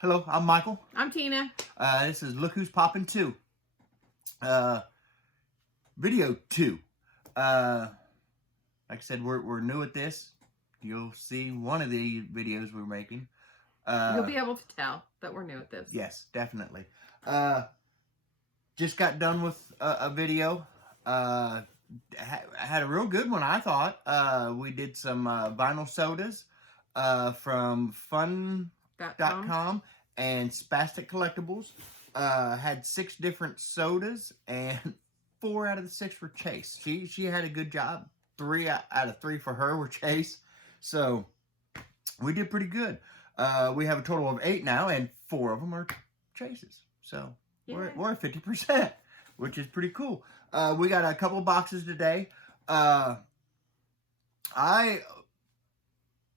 Hello, I'm Michael. I'm Tina. This is Look Who's Poppin' 2. Video 2. Like I said, we're new at this. You'll see one of the videos we're making. You'll be able to tell that we're new at this. Yes, definitely. Just got done with a video. Had a real good one, I thought. We did some vinyl sodas from Fun.com and Spastic Collectibles. Had 6 different sodas, and 4 out of the 6 were Chase. She had a good job. 3 out of 3 for her were Chase. So we did pretty good. We have a total of 8 now, and 4 of them are Chases. So we're at 50%, which is pretty cool. We got a couple boxes today.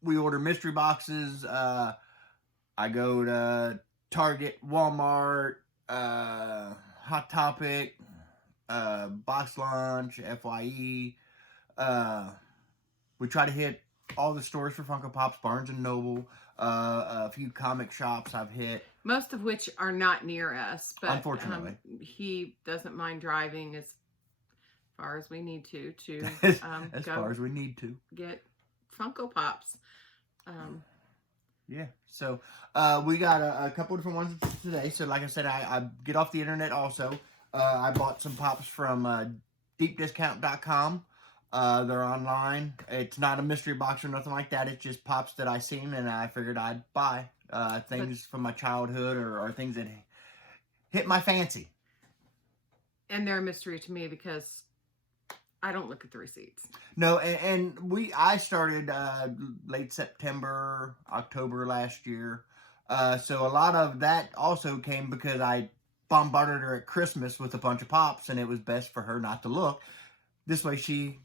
We order mystery boxes. I go to Target, Walmart, Hot Topic, Box Lunch, FYE. We try to hit all the stores for Funko Pops, Barnes & Noble, a few comic shops I've hit. Most of which are not near us, but unfortunately, he doesn't mind driving as far as we need to as far as we need to get Funko Pops. Yeah, so we got a couple different ones today. So like I said, I get off the internet also. I bought some Pops from deepdiscount.com. They're online. It's not a mystery box or nothing like that. It's just Pops that I seen and I figured I'd buy. Things from my childhood or things that hit my fancy. And they're a mystery to me because I don't look at the receipts. No, and I started late September, October last year. So a lot of that also came because I bombarded her at Christmas with a bunch of Pops, and it was best for her not to look. This way she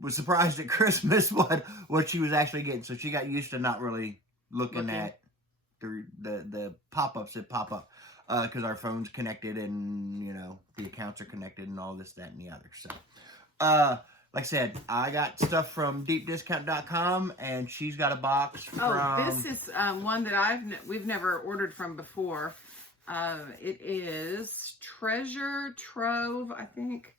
was surprised at Christmas what she was actually getting. So she got used to not really looking at the pop-ups that pop up. Because our phone's connected and, you know, the accounts are connected and all this, that, and the other. So, like I said, I got stuff from deepdiscount.com, and she's got a box from... Oh, this is one that we've never ordered from before. It is Treasure Trove, I think.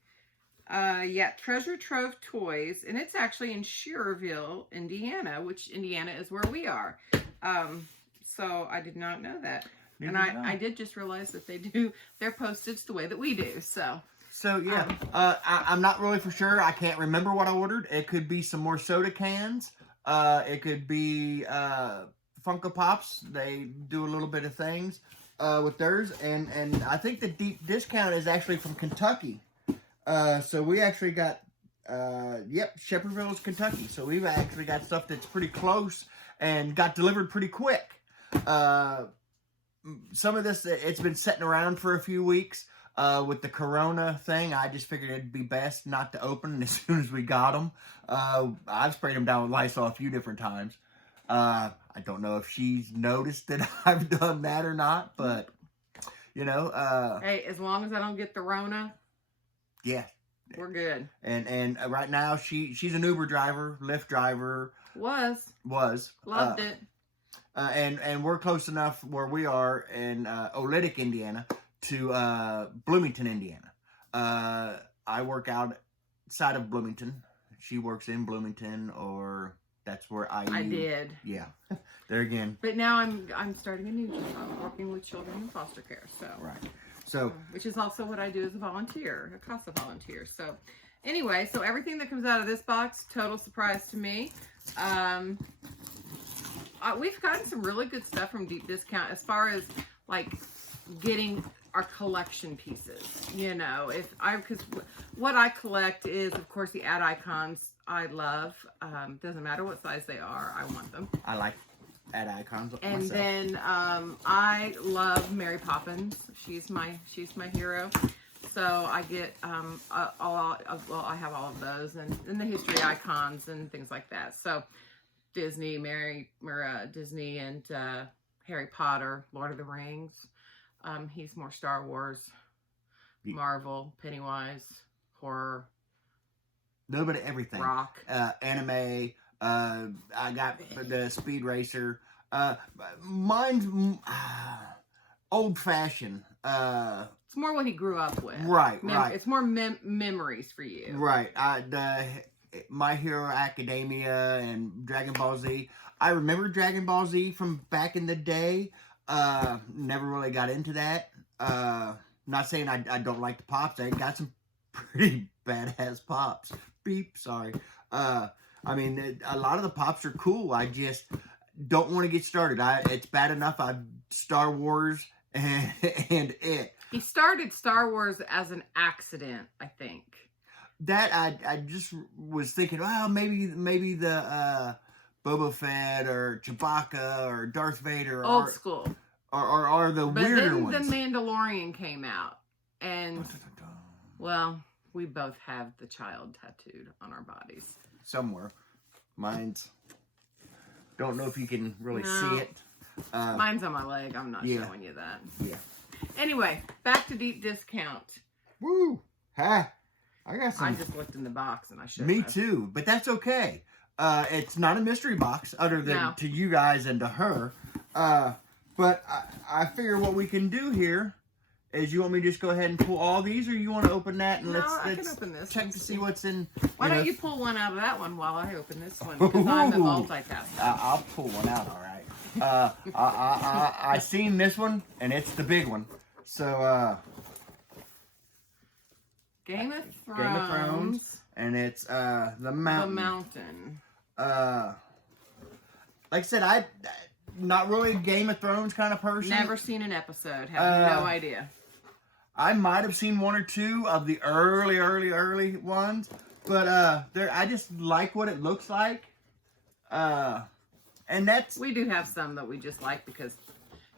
Yeah, Treasure Trove Toys, and it's actually in Schererville, Indiana, which Indiana is where we are. So I did not know that. And I did just realize that they do their postage the way that we do, so... So, yeah, I'm not really for sure. I can't remember what I ordered. It could be some more soda cans. It could be Funko Pops. They do a little bit of things with theirs. And I think the Deep Discount is actually from Kentucky. So we actually got, Shepherdville is Kentucky. So we've actually got stuff that's pretty close and got delivered pretty quick. Some of this, it's been sitting around for a few weeks. With the Corona thing, I just figured it'd be best not to open as soon as we got them. I've sprayed them down with Lysol a few different times. I don't know if she's noticed that I've done that or not, but, you know. Hey, as long as I don't get the Rona, yeah, we're good. And right now, she's an Uber driver, Lyft driver. Was. Loved it. And we're close enough where we are in Olytic, Indiana, to Bloomington, Indiana. I work outside of Bloomington. She works in Bloomington, or that's where I did. Yeah, there again. But now I'm starting a new job, working with children in foster care. So right. So which is also what I do as a volunteer, a CASA volunteer. So anyway, so everything that comes out of this box, total surprise to me. We've gotten some really good stuff from Deep Discount as far as like getting our collection pieces, you know. Because what I collect is, of course, the ad icons. I love. Doesn't matter what size they are, I want them. I like ad icons myself. And then I love Mary Poppins. She's my hero. So I get I have all of those and the history icons and things like that. So Disney, Disney and Harry Potter, Lord of the Rings. He's more Star Wars, Marvel, Pennywise, horror. A little bit of everything. Rock. Anime. I got the Speed Racer. Mine's old fashioned. It's more what he grew up with. Right, right. It's more memories for you. Right. My Hero Academia and Dragon Ball Z. I remember Dragon Ball Z from back in the day. Never really got into that. Not saying I don't like the pops. I got some pretty badass pops. Beep, sorry. I mean, a lot of the pops are cool. I just don't want to get started. It's bad enough I've Star Wars and it. He started Star Wars as an accident, I think. That I just was thinking, well, maybe the Boba Fett or Chewbacca or Darth Vader Old school. Are the weirder ones. But then The Mandalorian came out, and well, we both have the child tattooed on our bodies somewhere. Mine's don't know if you can really No. see it. Mine's on my leg. I'm not yeah. showing you that. Yeah. Anyway, back to deep discount. Woo! Ha! I got some. I just looked in the box and I showed Me too, but that's okay. It's not a mystery box, other than to you guys and to her. But I figure what we can do here is, you want me to just go ahead and pull all these, or you want to open that and let's can open this check to see what's in. Why don't you pull one out of that one while I open this one? Because I'm the multitasker. I'll pull one out, all right. I seen this one, and it's the big one. So, Game of Thrones. Game of Thrones, and it's the Mountain. The Mountain. Like I said, I'm not really a Game of Thrones kind of person. Never seen an episode. Have no idea. I might have seen one or two of the early ones, but I just like what it looks like. And that's... We do have some that we just like because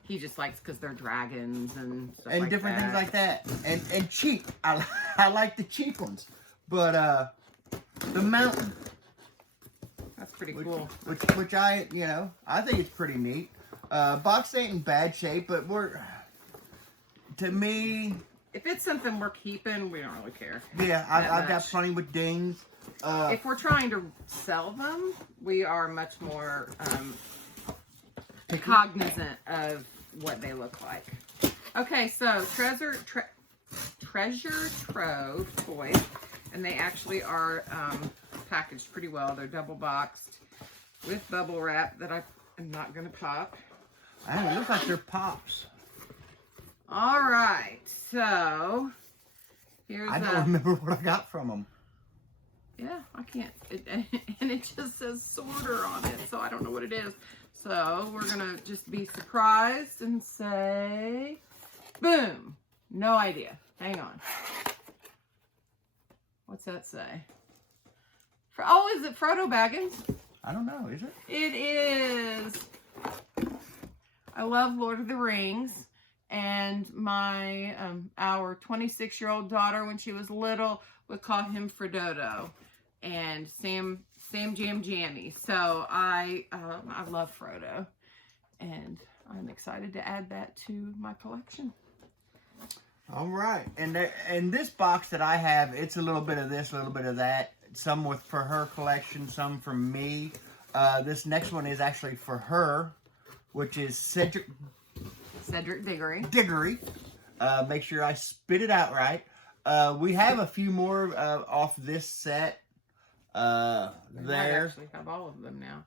he just likes because they're dragons and stuff and like different that. things like that. And cheap. I like the cheap ones. But the Mountain. That's pretty cool. Which I think it's pretty neat. Box ain't in bad shape, but to me... If it's something we're keeping, we don't really care. Yeah, I've got plenty with dings. If we're trying to sell them, we are much more cognizant of what they look like. Okay, so Treasure Trove toys, and they actually are packaged pretty well. They're double boxed with bubble wrap that I am not going to pop. It looks like they're pops. All right, so here's I don't remember what I got from them. Yeah, I can't. And it just says sorter on it, so I don't know what it is. So we're going to just be surprised and say, boom. No idea. Hang on. What's that say? Oh, is it Frodo Baggins? I don't know, is it? It is. I love Lord of the Rings. And our 26-year-old daughter, when she was little, would call him Frododo. And Sam Jam Jammy. So I love Frodo, and I'm excited to add that to my collection. All right, and this box that I have, it's a little bit of this, a little bit of that. Some for her collection, some for me. This next one is actually for her, which is Cedric Diggory. Make sure I spit it out right. We have a few more off this set. I actually have all of them now.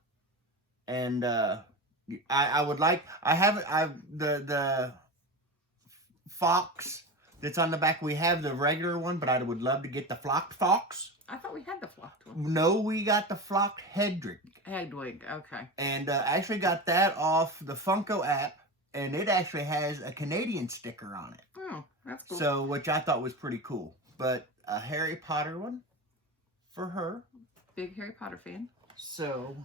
And I would like, the fox that's on the back. We have the regular one, but I would love to get the flocked fox. I thought we had the flocked one. No, we got the flocked Hedwig. Okay. And actually got that off the Funko app, and it actually has a Canadian sticker on it. Oh, that's cool. So, which I thought was pretty cool. But a Harry Potter one for her. Big Harry Potter fan. So,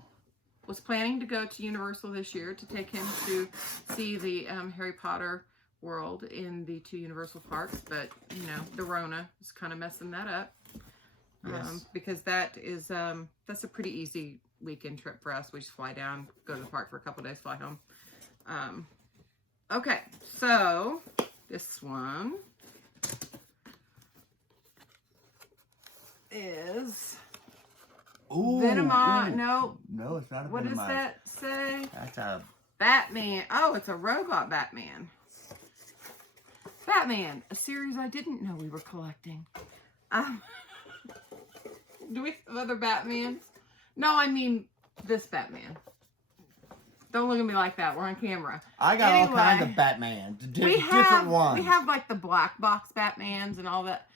was planning to go to Universal this year to take him to see the Harry Potter world in the 2 Universal parks, but the Rona is kind of messing that up. yes. Because that's a pretty easy weekend trip for us. We just fly down, go to the park for a couple days, fly home. Okay, so this one is Ooh, Venomite. ooh. No, No, it's not a what Venomite. does that say? That's a Batman. Oh, it's a robot Batman. Batman, a series I didn't know we were collecting. Do we have other Batmans? No, I mean this Batman. Don't look at me like that. We're on camera. I got all kinds of Batmans. Different ones. We have like the black box Batmans and all that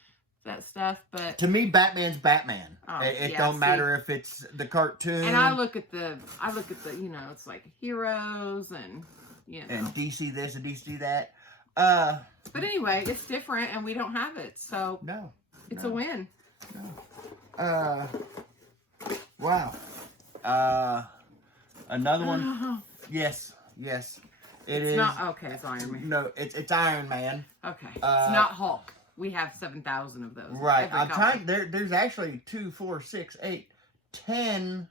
stuff, but to me, Batman's Batman. It don't matter if it's the cartoon. And I look at the, it's like heroes and and DC this and DC that. But anyway, it's different, and we don't have it, so it's a win. No. Wow. Another one. Yes. It's not okay. It's Iron Man. No, it's Iron Man. Okay. It's not Hulk. We have 7,000 of those. Right. I'm trying. There's actually 2, 4, 6, 8, 10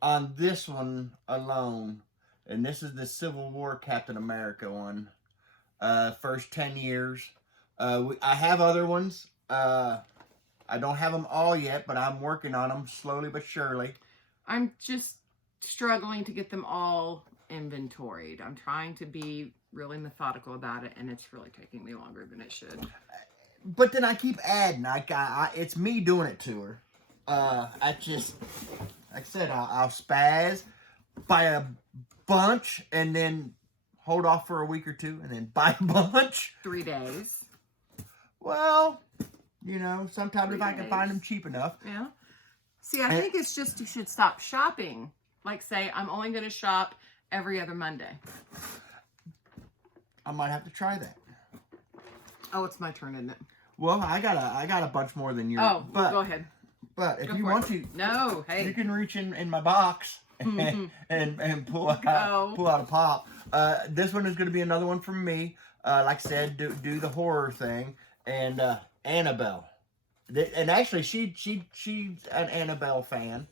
on this one alone, and this is the Civil War Captain America one. First 10 years. I have other ones. I don't have them all yet, but I'm working on them slowly but surely. I'm just struggling to get them all inventoried. I'm trying to be really methodical about it, and it's really taking me longer than it should. But then I keep adding. It's me doing it to her. I just, like I said, I'll spaz, buy a bunch, and then hold off for a week or two, and then buy a bunch. 3 days. Well, sometimes if I can find them cheap enough. Yeah. See, I think it's just you should stop shopping. Like, say, I'm only going to shop every other Monday. I might have to try that. Oh, it's my turn, isn't it? Well, I got a bunch more than yours. Oh, but go ahead. But if you want to, no, hey, you can reach in my box and pull out a pop. This one is going to be another one from me. Like I said, do the horror thing, and Annabelle. And actually, she's an Annabelle fan.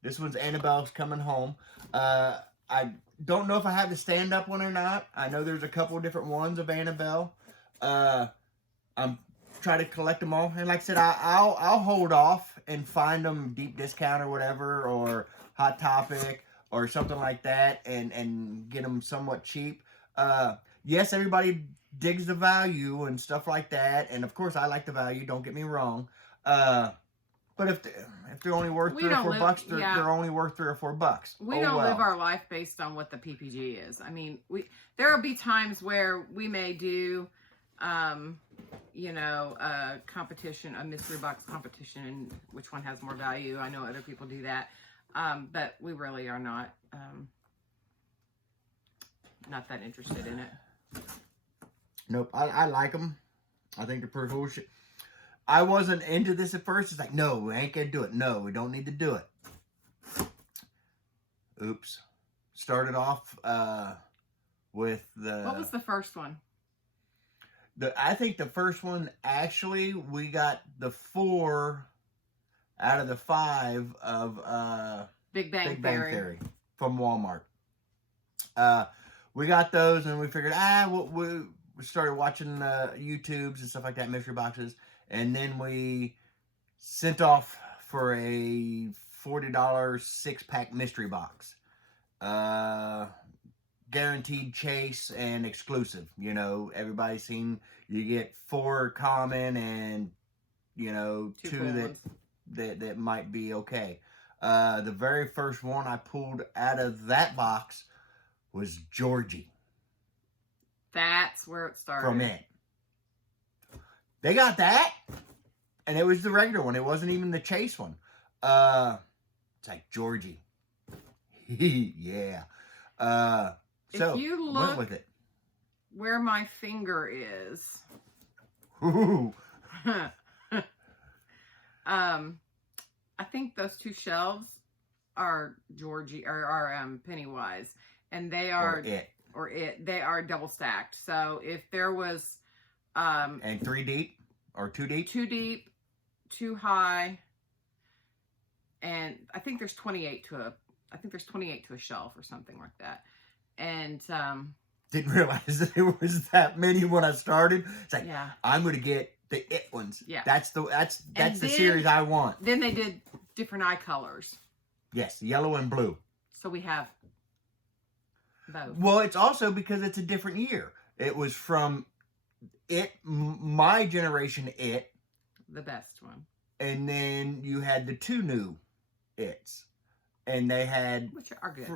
This one's Annabelle's Coming Home. I don't know if I have the stand-up one or not. I know there's a couple of different ones of Annabelle. I'm trying to collect them all. And like I said, I'll hold off and find them deep discount or whatever, or Hot Topic or something like that, and get them somewhat cheap. Yes, everybody digs the value and stuff like that. And of course, I like the value. Don't get me wrong. But if they're only worth $3 or $4, they're only worth $3 or $4. We don't live our life based on what the PPG is. I mean, there will be times where we may do, a competition, a mystery box competition, and which one has more value. I know other people do that, but we really are not that interested in it. Nope, I like them. I think they're pretty cool. I wasn't into this at first. It's like, no, we ain't gonna do it. No, we don't need to do it. Oops. Started off with the... What was the first one? I think the first one, actually, we got the 4 out of the 5 of Big Bang Theory from Walmart. We got those, and we figured, we started watching YouTubes and stuff like that, mystery boxes. And then we sent off for a $40 6-pack mystery box. Guaranteed chase and exclusive. Everybody's seen you get 4 common and, 2 that might be okay. The very first one I pulled out of that box was Georgie. That's where it started. From it. They got that, and it was the regular one. It wasn't even the chase one. It's like Georgie. Yeah. So if you look went with it. Where my finger is, Ooh. I think those 2 shelves are Georgie or Pennywise, and they are they are double stacked. So if there was and 3 deep or 2 deep? 2 deep, 2 high, and I think there's 28 to a shelf or something like that. And didn't realize that there was that many when I started. It's like, yeah. I'm gonna get the it ones. Yeah. That's the series I want. Then they did different eye colors. Yes, yellow and blue. So we have Both. Well, it's also because it's a different year. It was from my generation, The best one. and then you had the two new It's, and they had Which are good.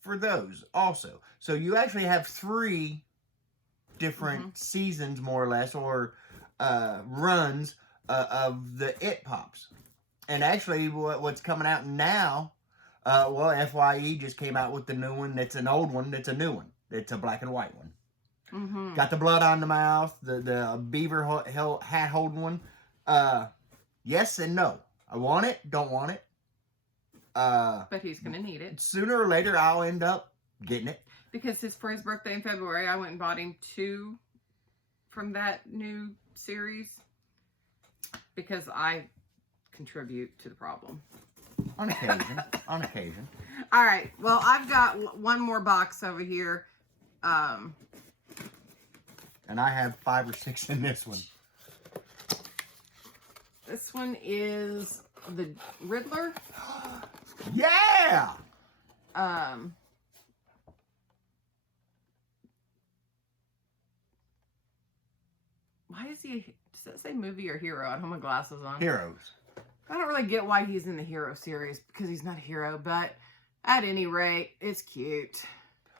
for those also. So you actually have 3 different seasons, more or less, or runs of the It Pops. And actually, what's coming out now, FYE just came out with the new one. That's an old one. That's a new one. It's a black and white one. Mm-hmm. Got the blood on the mouth, the beaver hat holding one. Yes and no. I want it, don't want it. But he's going to need it. Sooner or later, I'll end up getting it. Because for his birthday in February, I went and bought him 2 from that new series. Because I contribute to the problem. On occasion. On occasion. All right. Well, I've got one more box over here. And I have 5 or 6 in this one. This one is the Riddler. Yeah! Why is he... Does it say movie or hero? I don't have my glasses on. Heroes. I don't really get why he's in the hero series, because he's not a hero, but at any rate, it's cute.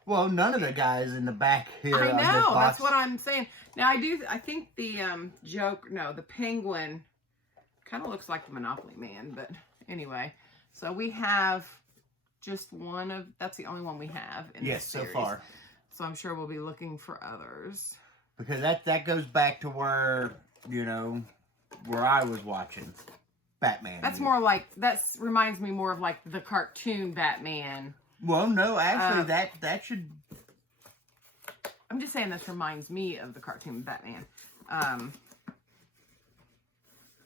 Well, none of the guys in the back here. I on this know, box. that's what I'm saying. Now, I think the the Penguin kind of looks like the Monopoly Man, but anyway. So we have just one of, that's the only one we have in this series. so far. So I'm sure we'll be looking for others. Because that goes back to where, where I was watching Batman. That's more like, reminds me more of like the cartoon Batman. Well, no, actually, that should... I'm just saying this reminds me of the cartoon Batman.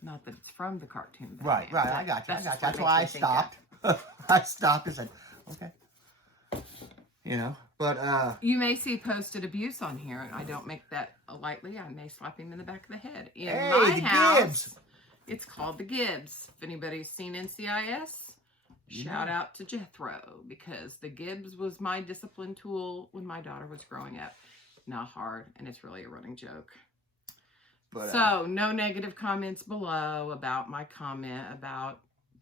Not that it's from the cartoon Batman. Right, I got you. That's why I stopped. Of. I stopped and said, okay. But... You may see posted abuse on here, and I don't make that lightly. I may slap him in the back of the head. In my house, Gibbs. It's called the Gibbs. If anybody's seen NCIS, shout out to Jethro, because the Gibbs was my discipline tool when my daughter was growing up. Not hard, and it's really a running joke. But, so, no negative comments below about my comment about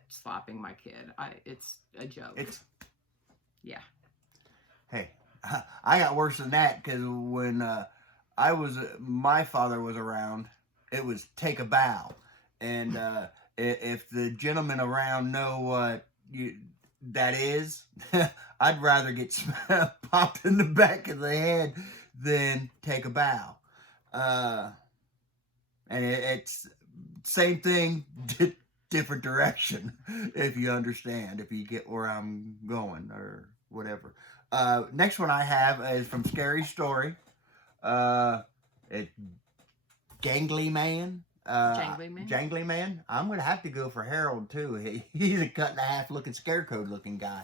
slapping my kid. It's a joke. Yeah. Hey, I got worse than that, because when my father was around, it was take a bow. And if the gentlemen around know what that is, I'd rather get popped in the back of the head than take a bow. And it's same thing, different direction, if you understand, if you get where I'm going or whatever. Next one I have is from Scary Story. It's Gangly Man. Jangly Man. I'm gonna have to go for Harold too. He's a cut in half looking scarecrow looking guy.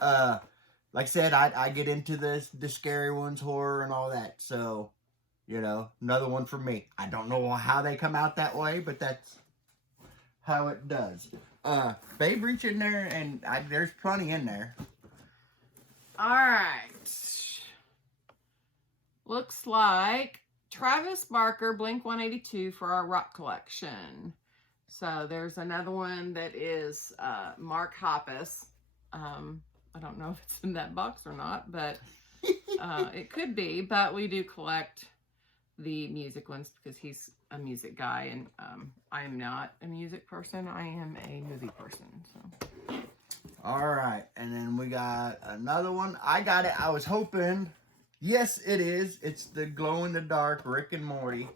Like I said, I get into the scary ones, horror and all that. So, another one for me. I don't know how they come out that way, but that's how it does. Babe, reach in there, and there's plenty in there. All right. Looks like Travis Barker, Blink-182 for our rock collection. So there's another one that is Mark Hoppus. I don't know if it's in that box or not, but it could be. But we do collect the music ones because he's a music guy, and I am not a music person. I am a movie person. So. All right, and then we got another one. I got it. I was hoping. Yes, it is. It's the glow-in-the-dark Rick and Morty.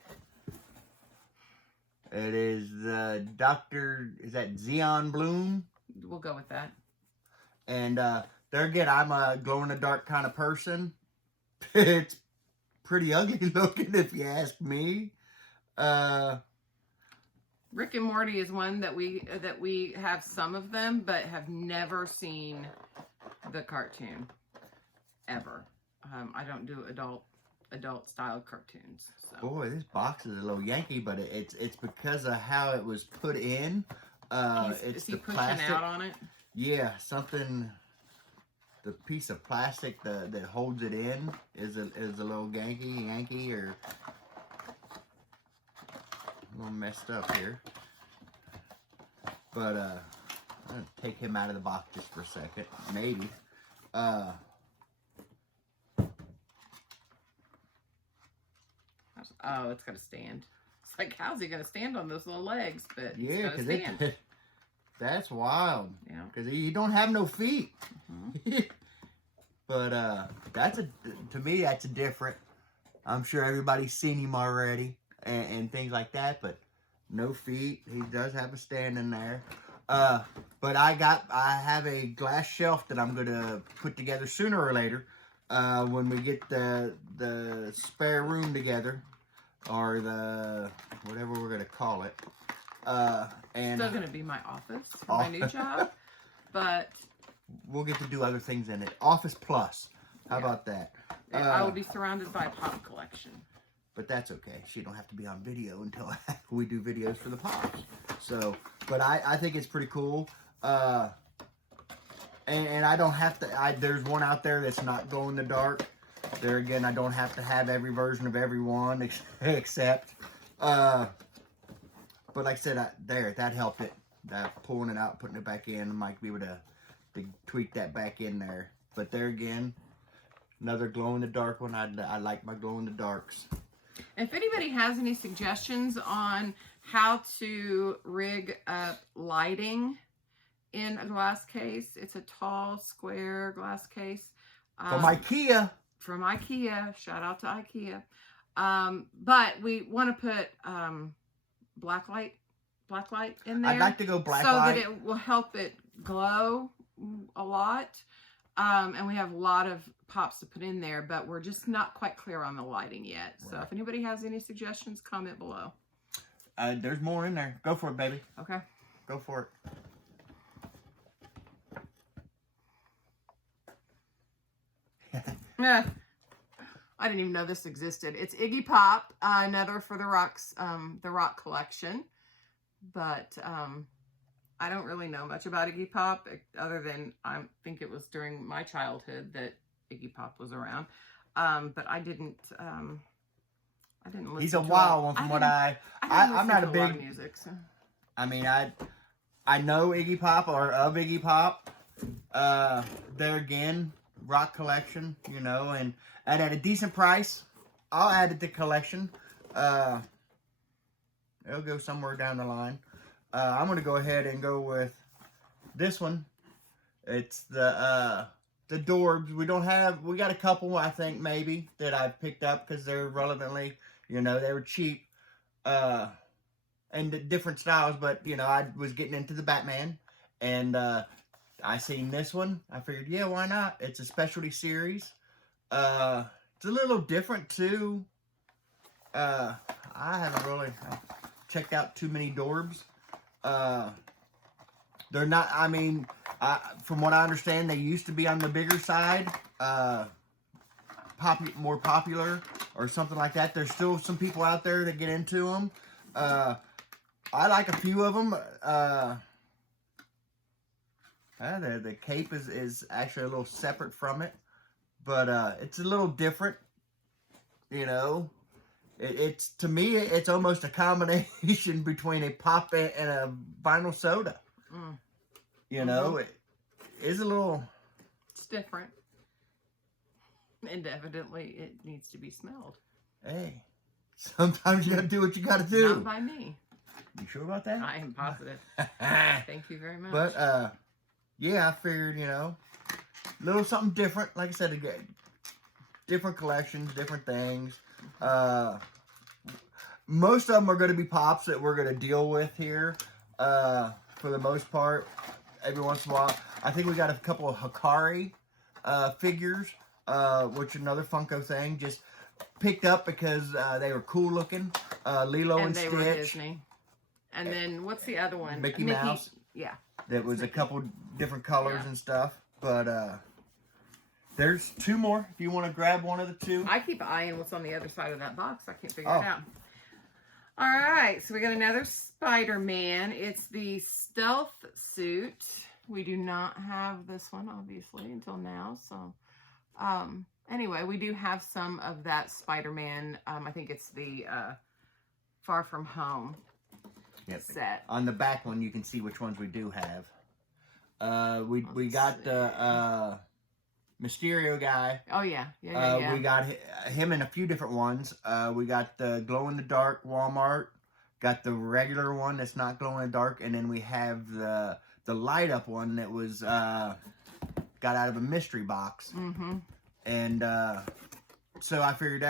It is the Dr. Is that Xeon Bloom? We'll go with that. And there again, I'm a glow-in-the-dark kind of person. It's pretty ugly looking, if you ask me. Rick and Morty is one that we have some of them, but have never seen the cartoon ever. I don't do adult style cartoons. So. Boy, this box is a little Yankee, but it's because of how it was put in. It's is he the pushing plastic. out on it? Yeah, something. the piece of plastic that holds it in is a little Yankee, or a little messed up here. But I'm gonna take him out of the box just for a second, maybe. Oh, it's got to stand. It's like, how's he going to stand on those little legs? But Yeah, it's got to stand. That's wild. Yeah. Because he don't have no feet. Mm-hmm. But to me, that's a different. I'm sure everybody's seen him already and things like that, but no feet. He does have a stand in there. But I have a glass shelf that I'm gonna put together sooner or later, when we get the spare room together, or the whatever we're gonna call it. And Still gonna be my office for my new job, but we'll get to do other things in it. Office Plus. How about that? I will be surrounded by a pop collection. But that's okay. She don't have to be on video until we do videos for the pops. So, but I think it's pretty cool. And I don't have to. There's one out there that's not glow in the dark. There again, I don't have to have every version of every one except. But like I said, that helped it. That pulling it out, putting it back in, I might be able to tweak that back in there. But there again, another glow in the dark one. I like my glow in the darks. If anybody has any suggestions on how to rig up lighting in a glass case, it's a tall, square glass case. From IKEA. From IKEA. Shout out to IKEA. But we want to put black light in there. I'd like to go black so light. that it will help it glow a lot. And we have a lot of pops to put in there, but we're just not quite clear on the lighting yet. So Right. if anybody has any suggestions, comment below. There's more in there. Go for it, baby. Okay. Go for it. Yeah. I didn't even know this existed. It's Iggy Pop, another for the Rock collection. But I don't really know much about Iggy Pop, other than I think it was during my childhood that Iggy Pop was around. But I didn't listen. He's a to wild one from what I'm not a lot big of music. So. I mean, I know Iggy Pop, or of Iggy Pop. There again, Rock collection, you know, and at a decent price, I'll add it to collection. It'll go somewhere down the line. I'm gonna go ahead and go with this one. It's the Dorbs. We got a couple, I think, maybe, that I've picked up because they're relevantly, you know, they were cheap. And the different styles, but, you know, I was getting into the Batman, and I seen this one. I figured, yeah, why not? It's a specialty series. It's a little different, too. I haven't really checked out too many Dorbs. They're not, I mean, from what I understand, they used to be on the bigger side, more popular, or something like that. There's still some people out there that get into them. I like a few of them. The cape is actually a little separate from it, but it's a little different, you know. It's to me, it's almost a combination between a pop and a vinyl soda. You know, it is a little. It's different, and evidently it needs to be smelled. Hey, sometimes you gotta do what you gotta do. Not by me. You sure about that? I am positive. Thank you very much. But yeah, I figured, you know, a little something different. Like I said, again, different collections, different things. Most of them are going to be pops that we're going to deal with here, for the most part. Every once in a while, I think we got a couple of Hikari figures, which is another Funko thing. Just picked up because they were cool looking. Lilo and they Stitch. were Disney. And then what's the other one? Mickey Mouse. Yeah. That was a couple different colors and stuff. But there's two more if you want to grab one of the two. I keep eyeing what's on the other side of that box. I can't figure Oh. it out. All right, so we got another Spider-Man. It's the stealth suit. We do not have this one, obviously, until now. So, anyway, we do have some of that Spider-Man. I think it's the Far From Home set. On the back one, you can see which ones we do have. We got the Mysterio guy. Oh yeah, We got him in a few different ones. We got the glow in the dark Walmart. Got the regular one that's not glow in the dark, and then we have the light up one that was got out of a mystery box. Mm-hmm. And so I figured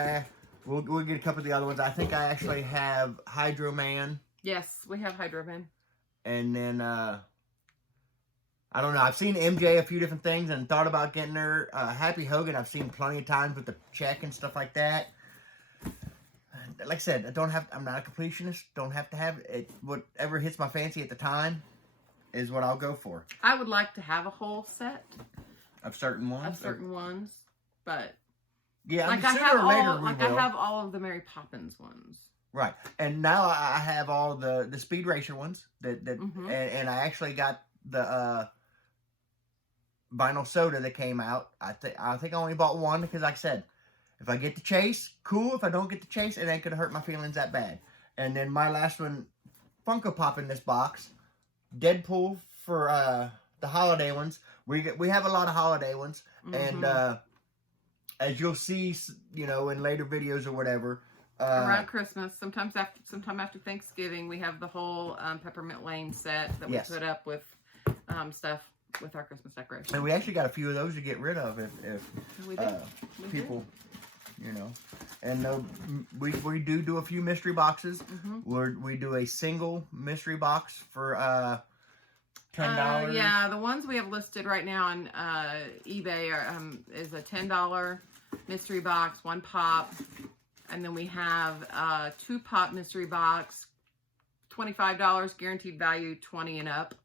we'll get a couple of the other ones. I think I actually have Hydro Man. Yes, we have Hydro Man. And then I don't know. I've seen MJ a few different things and thought about getting her. Happy Hogan I've seen plenty of times with the check and stuff like that. Like I said, I'm not a completionist. Don't have to have it. Whatever hits my fancy at the time is what I'll go for. I would like to have a whole set Of certain ones. But yeah, like I have all of the Mary Poppins ones. Right, and now I have all the Speed Racer ones and I actually got the vinyl soda that came out. I think I only bought one because, like I said, if I get the chase, cool. If I don't get the chase, it ain't gonna hurt my feelings that bad. And then my last one, Funko Pop in this box, Deadpool for the holiday ones. We have a lot of holiday ones, and as you'll see, in later videos or whatever. Around Christmas, sometime after Thanksgiving, we have the whole Peppermint Lane set that we put up with stuff with our Christmas decorations. And we actually got a few of those to get rid of if people, And we do a few mystery boxes. We do a single mystery box for $10. Yeah, the ones we have listed right now on eBay is a $10 mystery box, 1 pop. And then we have 2 pop mystery box, $25, guaranteed value, 20 and up.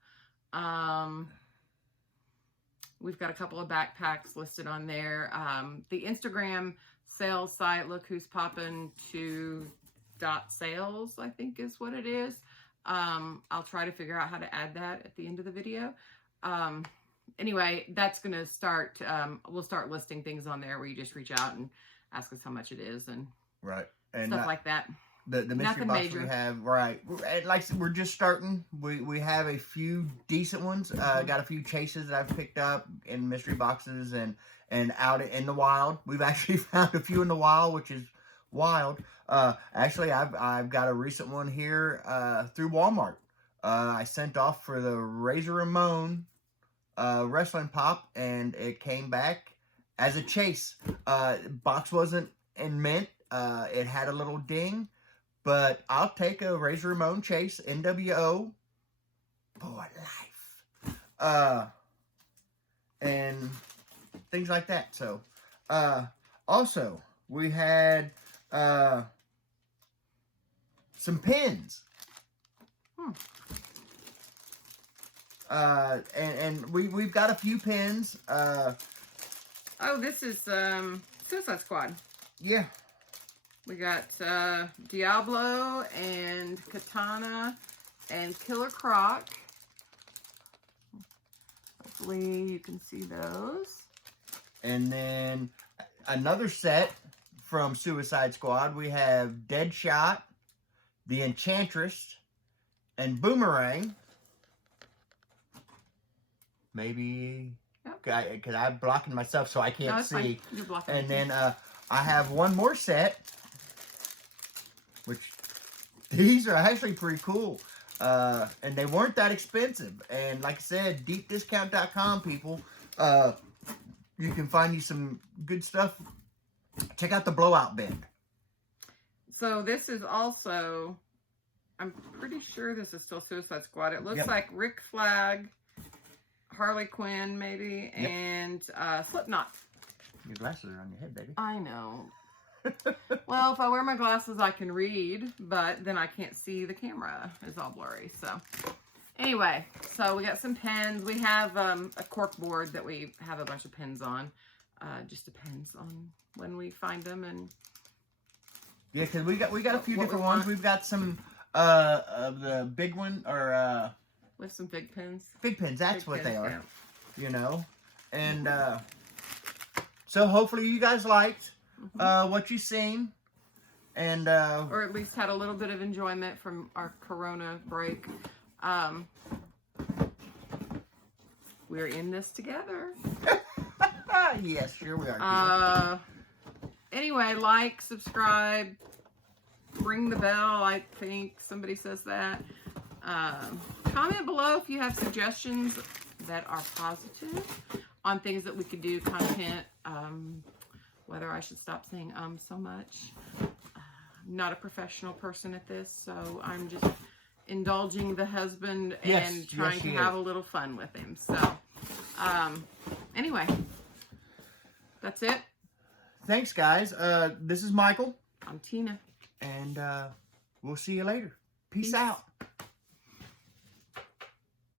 We've got a couple of backpacks listed on there. The Instagram sales site, Look Who's Poppin' 2.sales, I think is what it is. I'll try to figure out how to add that at the end of the video. Anyway, that's going to start, we'll start listing things on there where you just reach out and ask us how much it is and and stuff like that. The mystery box we have, like I said, we're just starting. We have a few decent ones. Got a few chases that I've picked up in mystery boxes and out in the wild. We've actually found a few in the wild, which is wild. Actually, I've got a recent one here through Walmart. I sent off for the Razor Ramon wrestling pop, and it came back as a chase. Box wasn't in mint. It had a little ding. But I'll take a Razor Ramon chase, NWO, for life. And things like that. So, also, we had some pins. And we've got a few pins. Oh, this is Suicide Squad. Yeah. We got Diablo and Katana and Killer Croc. Hopefully you can see those. And then another set from Suicide Squad. We have Deadshot, the Enchantress, and Boomerang. Maybe because I'm blocking myself so I can't see. Fine. You're blocking. And then I have one more set. Which, these are actually pretty cool. And they weren't that expensive. And like I said, deepdiscount.com, people. You can find you some good stuff. Check out the blowout bin. So this is also, I'm pretty sure this is still Suicide Squad. It looks like Rick Flag, Harley Quinn maybe, and Slipknot. Your glasses are on your head, baby. I know. Well, if I wear my glasses, I can read, but then I can't see the camera. It's all blurry. So anyway, so we got some pens. We have a cork board that we have a bunch of pens on. Just depends on when we find them. And yeah, because we got a few different ones. We've got some of the big one, or With some fig pens. Fig pens, that's Fig what they pens, are. yeah. You know? And so hopefully you guys liked what you seen. And Or at least had a little bit of enjoyment from our Corona break. We're in this together. yes, sure we are. Anyway, like, subscribe, ring the bell. I think somebody says that. Comment below if you have suggestions that are positive on things that we could do, content, whether I should stop saying so much. I'm not a professional person at this, so I'm just indulging the husband and trying to have a little fun with him. So, anyway, that's it. Thanks, guys. This is Michael. I'm Tina. And we'll see you later. Peace out.